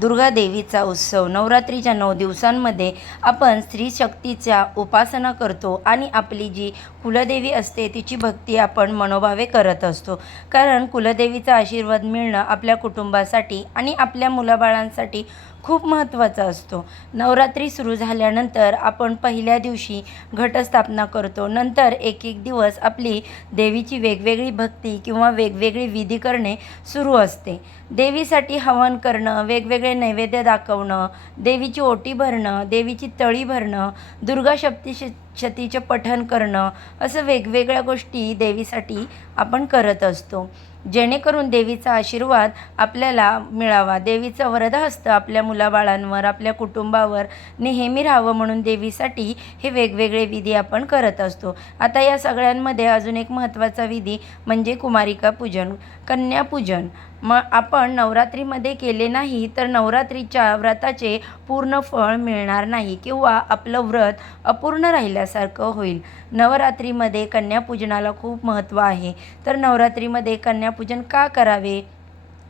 दुर्गा देवीचा उत्सव. नवरात्रीच्या नऊ दिवसांमध्ये आपण स्त्री शक्तीच्या उपासना करतो आणि आपली जी कुलदेवी असते तिची भक्ती आपण मनोभावे करत असतो. कारण कुलदेवीचा आशीर्वाद मिळणं आपल्या कुटुंबासाठी आणि आपल्या मुलाबाळांसाठी खूप महत्त्वाचा असतो. नवरात्री सुरू झाल्यानंतर आपण पहिल्या दिवशी घटस्थापना करतो. नंतर एक एक दिवस आपली देवीची वेगवेगळी भक्ती किंवा वेगवेगळी विधी करणे सुरू असते. देवीसाठी हवन करणं वेगवेगळे नैवेद्य दाखवणं देवीची ओटी भरणं देवीची तळी भरणं दुर्गा शक्ती शतीचं पठण करणं असं वेगवेगळ्या गोष्टी देवीसाठी आपण करत असतो. जेणेकरून देवीचा आशीर्वाद आपल्याला मिळावा. देवीचं वरदहस्त आपल्या मुलाबाळांवर आपल्या कुटुंबावर नेहमी राहावं म्हणून देवीसाठी हे वेगवेगळे विधी आपण करत असतो. आता या सगळ्यांमध्ये अजून एक महत्त्वाचा विधी म्हणजे कुमारिका पूजन कन्यापूजन. मग आपण नवरात्रीमध्ये केले नाही तर नवरात्रीच्या व्रताचे पूर्ण फळ मिळणार नाही किंवा आपलं व्रत अपूर्ण राहिल्यासारखं होईल. नवरात्रीमध्ये कन्यापूजनाला खूप महत्त्व आहे. तर नवरात्रीमध्ये कन्यापूजन का करावे?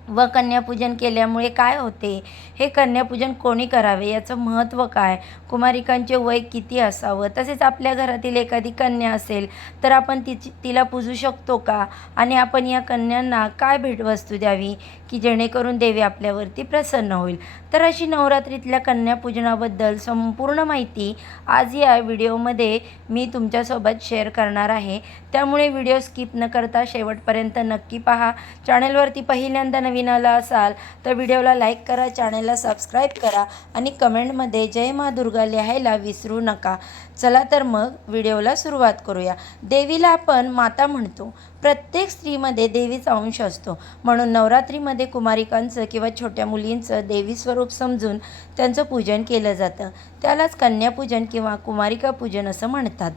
व कन्यापूजन केल्यामुळे काय होते? हे कन्यापूजन कोणी करावे? याचं महत्त्व काय? कुमारिकांचे वय किती असावं? तसेच आपल्या घरातील एखादी कन्या असेल तर आपण तिची तिला पूजू शकतो का? आणि आपण या कन्यांना काय भेटवस्तू द्यावी? की जेणेकरून देवी आपल्यावरती प्रसन्न होईल? तर अशी नवरात्रीतल्या कन्यापूजनाबद्दल संपूर्ण माहिती आज या व्हिडिओमध्ये मी तुमच्यासोबत शेअर करणार आहे. त्यामुळे व्हिडिओ स्किप न करता शेवटपर्यंत नक्की पहा. चॅनलवरती पहिल्यांदा नवीन आला असाल तर व्हिडिओला लाईक करा चॅनलला सबस्क्राईब करा आणि कमेंटमध्ये जय मा दुर्गा लिहायला विसरू नका. चला तर मग व्हिडिओला सुरुवात करूया. देवीला आपण माता म्हणतो. प्रत्येक स्त्रीमध्ये देवीचा अंश असतो. म्हणून नवरात्रीमध्ये कुमारिकांचं किंवा छोट्या मुलींचं देवी स्वरूप समजून त्यांचं पूजन केलं जातं. त्यालाच कन्यापूजन किंवा कुमारिका पूजन असं म्हणतात.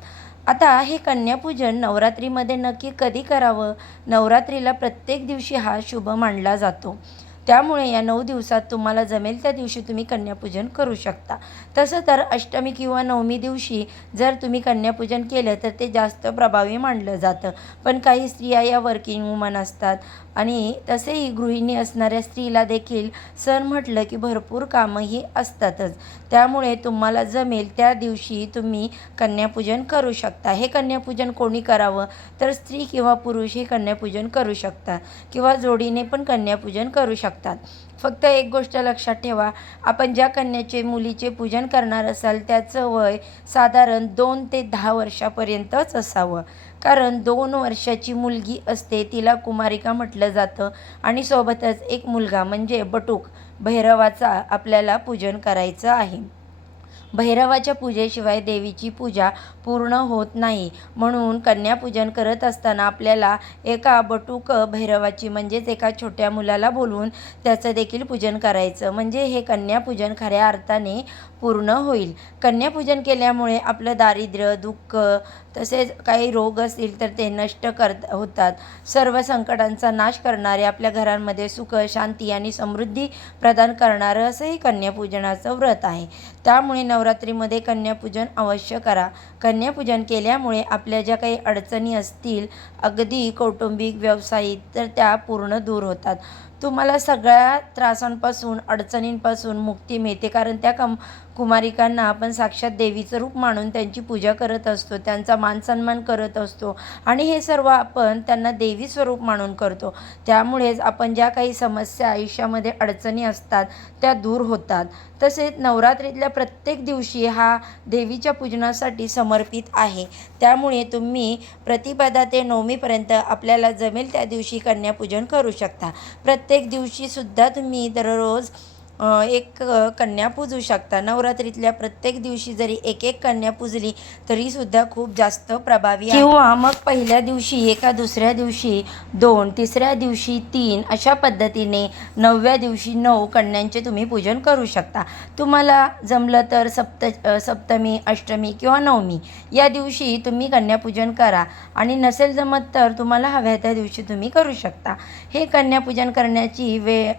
आता हे कन्यापूजन नवरात्रीमध्ये नक्की कधी करावं? नवरात्रीला प्रत्येक दिवशी हा शुभ मानला जातो. त्यामुळे या नऊ दिवसात तुम्हाला जमेल त्या दिवशी तुम्ही कन्यापूजन करू शकता. तसं तर अष्टमी किंवा नवमी दिवशी जर तुम्ही कन्यापूजन केलं तर ते जास्त प्रभावी मानलं जातं. पण काही स्त्रिया या वर्किंग वुमन असतात. आणि तसेही गृहिणी असणाऱ्या स्त्रीला देखील सण म्हटलं की भरपूर कामंही असतातच. त्यामुळे तुम्हाला जमेल त्या दिवशी तुम्ही कन्यापूजन करू शकता. हे कन्यापूजन कोणी करावं? तर स्त्री किंवा पुरुष हे कन्यापूजन करू शकतात किंवा जोडीने पण कन्यापूजन करू शकतात. फक्त एक गोष्ट लक्षात ठेवा आपण ज्या कन्याचे मुलीचे पूजन करणार असाल त्याचं वय साधारण दोन ते दहा वर्षापर्यंतच असावं. कारण दोन वर्षाची मुलगी असते तिला कुमारिका म्हटलं जातं आणि सोबतच एक मुलगा म्हणजे बटूक भैरवाचा आपल्याला पूजन करायचं आहे. भैरवाच्या पूजेशिवाय देवीची पूजा पूर्ण होत नाही. म्हणून कन्यापूजन करत असताना आपल्याला एका बटूक भैरवाची म्हणजेच एका छोट्या मुलाला बोलवून त्याचं देखील पूजन करायचं. म्हणजे हे कन्यापूजन खऱ्या अर्थाने पूर्ण होईल. कन्यापूजन केल्यामुळे आपलं दारिद्र्य दुःख तसेच काही रोग असतील तर ते नष्ट कर होतात. सर्व संकटांचा नाश करणारे आपल्या घरांमध्ये सुख शांती आणि समृद्धी प्रदान करणारं असंही कन्यापूजनाचं व्रत आहे. त्यामुळे नवरात्रीमध्ये कन्यापूजन अवश्य करा. कन्यापूजन केल्यामुळे आपल्या ज्या काही अडचणी असतील अगदी कौटुंबिक व्यावसायिक तर त्या पूर्ण दूर होतात. तुम्हाला सगळ्या त्रासांपासून अडचणींपासून मुक्ती मिळते. कारण त्या कम कुमारिकांना आपण साक्षात देवीचं रूप मानून त्यांची पूजा करत असतो त्यांचा मानसन्मान करत असतो आणि हे सर्व आपण त्यांना देवी स्वरूप मानून करतो. त्यामुळेच आपण ज्या काही समस्या आयुष्यामध्ये अडचणी असतात त्या दूर होतात. तसेच नवरात्रीतल्या प्रत्येक दिवशी हा देवीच्या पूजनासाठी समर्पित आहे. त्यामुळे तुम्ही प्रतिपदा ते नवमीपर्यंत आपल्याला जमेल त्या दिवशी कन्यापूजन करू शकता. प्रत्येक दिवशीसुद्धा तुम्ही दररोज एक कन्या पूजू शकता. नवरात्रीतल्या प्रत्येक दिवशी जरी एक एक कन्या पूजली तरीसुद्धा खूप जास्त प्रभावी आहे. किंवा मग पहिल्या दिवशी एका दुसऱ्या दिवशी दोन तिसऱ्या दिवशी तीन अशा पद्धतीने नवव्या दिवशी नऊ कन्यांचे तुम्ही पूजन करू शकता. तुम्हाला जमलं तर सप्त सप्तमी अष्टमी किंवा नवमी या दिवशी तुम्ही कन्यापूजन करा. आणि नसेल जमत तर तुम्हाला हव्या त्या दिवशी तुम्ही करू शकता. हे कन्यापूजन करण्याची वेळ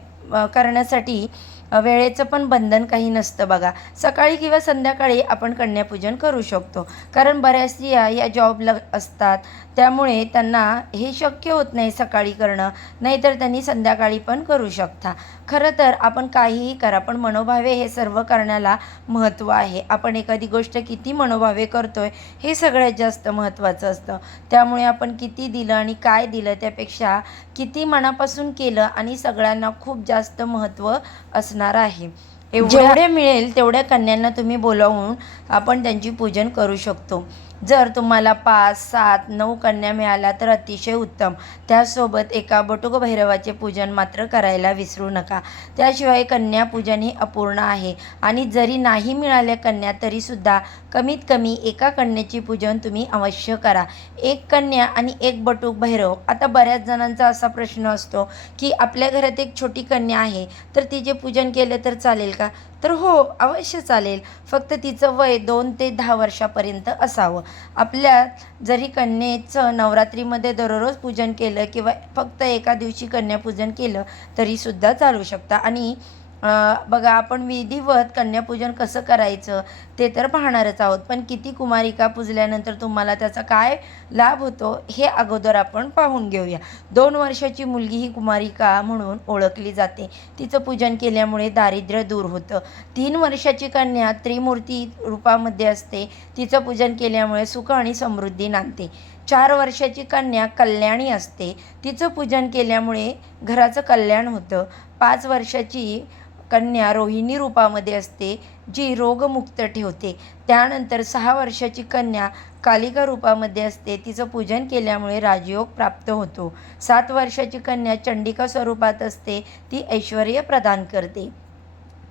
करण्यासाठी वेळेचं पण बंधन काही नसतं बघा. सकाळी किंवा संध्याकाळी आपण कन्यापूजन करू शकतो. कारण बऱ्याच स्त्रिया या जॉबला असतात. त्यामुळे त्यांना हे शक्य होत नाही सकाळी करणं. नाहीतर त्यांनी संध्याकाळी पण करू शकता. खरं तर आपण काहीही करा पण मनोभावे हे सर्व करण्याला महत्त्व आहे. आपण एखादी गोष्ट किती मनोभावे करतोय हे सगळ्यात जास्त महत्त्वाचं असतं. त्यामुळे आपण किती दिलं आणि काय दिलं त्यापेक्षा किती मनापासून केलं आणि सगळ्यांना खूप जास्त महत्त्व असणं असणार आहे. जेवढे मिळेल तेवढ्या कन्यांना तुम्ही बोलावून आपण त्यांची पूजन करू शकतो. जर तुम्हाला पाच सात नऊ कन्या मिळाल्या तर अतिशय उत्तम. त्यासोबत एका बटुक भैरवाचे पूजन मात्र करायला विसरू नका. त्याशिवाय कन्यापूजन हे अपूर्ण आहे आणि जरी नाही मिळाल्या कन्या तरीसुद्धा कमीत कमी एका कन्याची पूजन तुम्ही अवश्य करा. एक कन्या आणि एक बटूक भैरव. आता बऱ्याच जणांचा असा प्रश्न असतो की आपल्या घरात एक छोटी कन्या आहे तर तिचे पूजन केले तर चालेल का? तर हो अवश्य चालेल. फक्त तिचं वय दोन ते दहा वर्षापर्यंत असावं. आपल्या जरी कन्येचं नवरात्रीमध्ये दररोज पूजन केलं किंवा फक्त एका दिवशी कन्यापूजन केलं तरीसुद्धा चालू शकतं. आणि बघा आपण विधिवत कन्यापूजन कसं करायचं ते तर पाहणारच आहोत. पण किती कुमारिका पूजल्यानंतर तुम्हाला त्याचा काय लाभ होतो हे अगोदर आपण पाहून घेऊया. दोन वर्षाची मुलगी ही कुमारिका म्हणून ओळखली जाते. तिचं पूजन केल्यामुळे दारिद्र्य दूर होतं. तीन वर्षाची कन्या त्रिमूर्ती रूपामध्ये असते. तिचं पूजन केल्यामुळे सुख आणि समृद्धी नांदते. चार वर्षाची कन्या कल्याणी असते. तिचं पूजन केल्यामुळे घराचं कल्याण होतं. पाच वर्षाची कन्या रोहिणी रूपामध्ये असते जी रोगमुक्त ठेवते. त्यानंतर सहा वर्षाची कन्या कालिका रूपामध्ये असते. तिचं पूजन केल्यामुळे राजयोग प्राप्त होतो. सात वर्षाची कन्या चंडिका स्वरूपात असते. ती ऐश्वर प्रदान करते.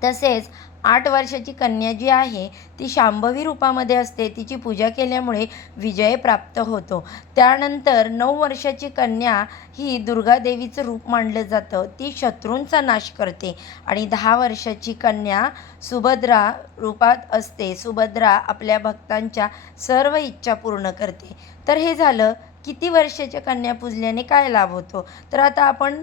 तसेच आठ वर्षाची कन्या जी आहे ती शांभवी रूपामध्ये असते. तिची पूजा केल्यामुळे विजय प्राप्त होतो. त्यानंतर नऊ वर्षाची कन्या ही दुर्गादेवीचं रूप मानलं जातं. ती शत्रूंचा नाश करते आणि दहा वर्षाची कन्या सुभद्रा रूपात असते. सुभद्रा आपल्या भक्तांच्या सर्व इच्छा पूर्ण करते. तर हे झालं किती वर्षाच्या कन्या पूजल्याने काय लाभ होतो? तर आता आपण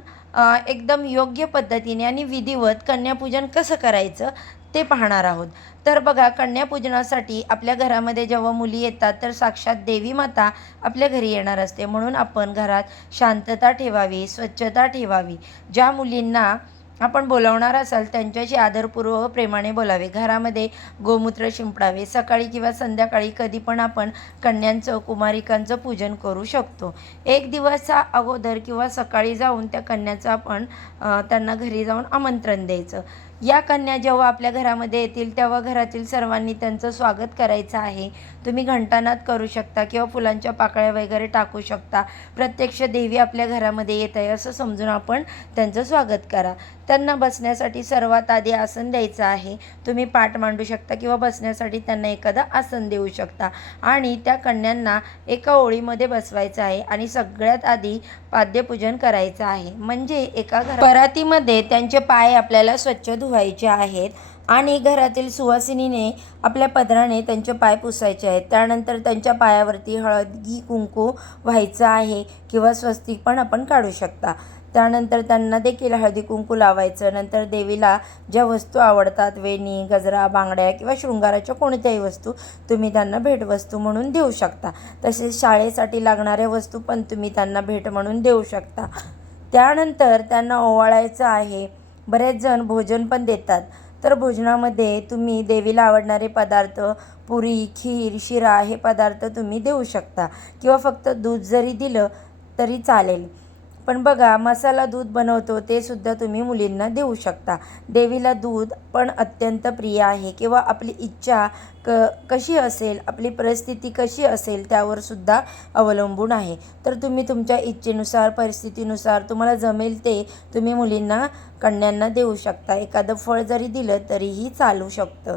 एकदम योग्य पद्धतीने आणि विधिवत कन्यापूजन कसं करायचं? ते पाहणार आहोत. तर बघा कन्यापूजनासाठी आपल्या घरामध्ये जेव्हा मुली येतात तर साक्षात देवी माता आपल्या घरी येणार असते. म्हणून आपण घरात शांतता ठेवावी स्वच्छता ठेवावी. ज्या मुलींना आपण बोलावणार असाल त्यांच्याशी आदरपूर्वक प्रेमाने बोलावे. घरामध्ये गोमूत्र शिंपडावे. सकाळी किंवा संध्याकाळी कधी पण आपण कन्यांचं कुमारिकांचं पूजन करू शकतो. एक दिवसा अगोदर किंवा सकाळी जाऊन त्या कन्याचं आपण त्यांना घरी जाऊन आमंत्रण द्यायचं. या कन्या जेव्हा आपल्या घरामध्ये येतील तेव्हा घरातील सर्वांनी त्यांचं स्वागत करायचं आहे. तुम्ही घंटानाद करू शकता किंवा फुलांच्या पाकळ्या वगैरे टाकू शकता. प्रत्यक्ष देवी आपल्या घरामध्ये येत आहे असं समजून आपण त्यांचं स्वागत करा. त्यांना बसण्यासाठी सर्वात आधी आसन द्यायचं आहे. तुम्ही पाठ मांडू शकता किंवा बसण्यासाठी त्यांना एखादं आसन देऊ शकता. आणि त्या कन्यांना एका ओळीमध्ये बसवायचं आहे. आणि सगळ्यात आधी पाद्यपूजन करायचं आहे. म्हणजे एका घर परातीमध्ये त्यांचे पाय आपल्याला स्वच्छ धुवायचे आहेत आणि घरातील सुवासिनीने आपल्या पदराने त्यांचे पाय पुसायचे आहेत. त्यानंतर त्यांच्या पायावरती हळदी कुंकू व्हायचं आहे किंवा स्वस्तिक पण आपण काढू शकता. त्यानंतर त्यांना देखील हळदी कुंकू लावायचं. नंतर देवीला ज्या वस्तू आवडतात वेणी गजरा बांगड्या किंवा शृंगाराच्या कोणत्याही वस्तू तुम्ही त्यांना भेटवस्तू म्हणून देऊ शकता. तसेच शाळेसाठी लागणाऱ्या वस्तू पण तुम्ही त्यांना भेट म्हणून देऊ शकता. त्यानंतर त्यांना ओवाळायचं आहे. बरेच जण भोजन पण देतात. तर भोजनामध्ये तुम्ही देवीला आवडणारे पदार्थ पुरी खीर शिरा हे पदार्थ तुम्ही देऊ शकता. किंवा फक्त दूध जरी दिलं तरी चालेल. पण बघा मसाला दूध बनवतो ते सुद्धा तुम्ही मुलींना देऊ शकता. देवीला दूध पण अत्यंत प्रिय आहे किंवा आपली इच्छा क कशी असेल आपली परिस्थिती कशी असेल त्यावर सुद्धा अवलंबून आहे. तर तुम्ही तुमच्या इच्छेनुसार परिस्थितीनुसार तुम्हाला जमेल ते तुम्ही मुलींना कन्यांना देऊ शकता. एखादं फळ जरी दिलं तरीही चालू शकतं.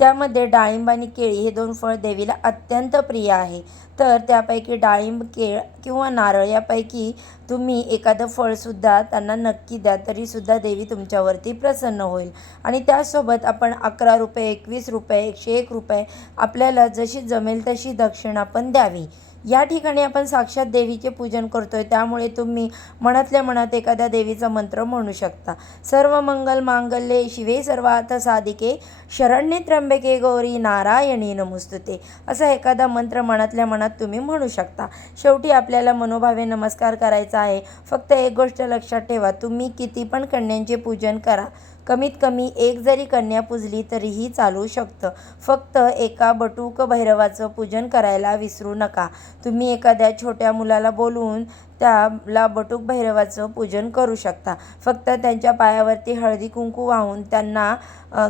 त्यामध्ये डाळिंब आणि केळी हे दोन फळ देवीला अत्यंत प्रिय आहे. तर त्यापैकी डाळिंब केळ किंवा नारळ यापैकी तुम्ही एखादं फळसुद्धा त्यांना नक्की द्या तरीसुद्धा देवी तुमच्यावरती प्रसन्न होईल. आणि त्यासोबत आपण अकरा रुपये एकवीस रुपये एकशे एक रुपये आपल्याला जशी जमेल तशी दक्षिणा पण द्यावी. या ठिकाणी आपण साक्षात देवीचे पूजन करतोय. त्यामुळे तुम्ही मनातल्या मनात एखाद्या देवीचा मंत्र म्हणू शकता. सर्व मंगल मांगल्ये शिवे सर्वार्थ साधिके. शरण्य त्र्यंबके गौरी नारायणी नमुस्तुते. असा एखादा मंत्र मनातल्या मनात तुम्ही म्हणू शकता. शेवटी आपल्याला मनोभावे नमस्कार करायचा आहे. फक्त एक गोष्ट लक्षात ठेवा. तुम्ही किती पण कन्यांचे पूजन करा. कमीत कमी एक जरी कन्या पुजली तरीही चालू शकतं. फक्त एका बटूक भैरवाचं पूजन करायला विसरू नका. तुम्ही एखाद्या छोट्या मुलाला बोलवून त्याला बटूक भैरवाचं पूजन करू शकता. फक्त त्यांच्या पायावरती हळदी कुंकू वाहून त्यांना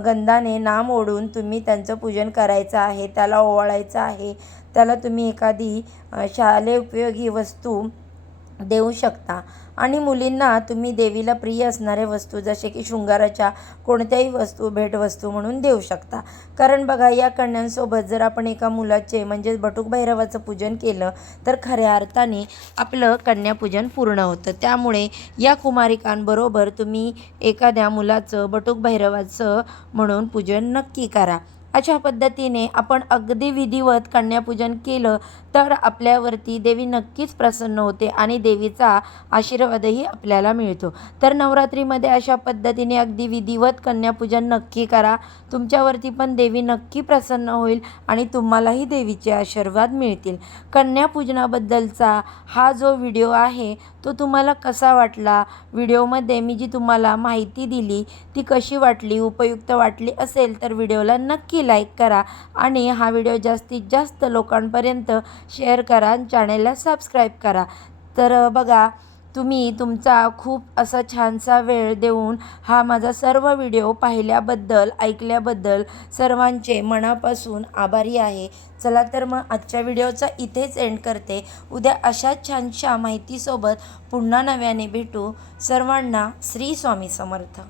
गंधाने नाम ओढून तुम्ही त्यांचं पूजन करायचं आहे त्याला ओवाळायचं आहे. त्याला तुम्ही एखादी शालेय उपयोगी वस्तू देऊ शकता. आणि मुलींना तुम्ही देवीला प्रिय असणारे वस्तू जसे की शृंगाराच्या कोणत्याही वस्तू भेटवस्तू म्हणून देऊ शकता. कारण बघा या कन्यांसोबत जर आपण एका मुलाचे म्हणजे बटुक भैरवाचं पूजन केलं तर खऱ्या अर्थाने आपलं कन्यापूजन पूर्ण होतं. त्यामुळे या कुमारिकांबरोबर तुम्ही एखाद्या मुलाचं बटुक भैरवाचं म्हणून पूजन नक्की करा. अशा पद्धतीने आपण अगदी विधिवत कन्यापूजन केलं तर आपल्यावरती देवी नक्कीच प्रसन्न होते आणि देवीचा आशीर्वादही आपल्याला मिळतो. तर नवरात्रीमध्ये अशा पद्धतीने अगदी विधिवत कन्यापूजन नक्की करा. तुमच्यावरती पण देवी नक्की प्रसन्न होईल आणि तुम्हालाही देवीचे आशीर्वाद मिळतील. कन्यापूजनाबद्दलचा हा जो व्हिडिओ आहे तो तुम्हाला कसा वाटला? व्हिडिओमध्ये मी जी तुम्हाला माहिती दिली ती कशी वाटली उपयुक्त वाटली असेल तर व्हिडिओला नक्की लाईक करा आणि हा व्हिडिओ जास्तीत जास्त लोकांपर्यंत शेअर करा चॅनेलला सबस्क्राईब करा. तर बघा तुम्ही तुमचा खूप असा छानसा वेळ देऊन हा माझा सर्व व्हिडिओ पाहिल्याबद्दल ऐकल्याबद्दल सर्वांचे मनापासून आभारी आहे. चला तर मग आजच्या व्हिडिओचा इथेच एंड करते. उद्या अशाच छानशा माहितीसोबत पुन्हा नव्याने भेटू. सर्वांना श्री स्वामी समर्थ.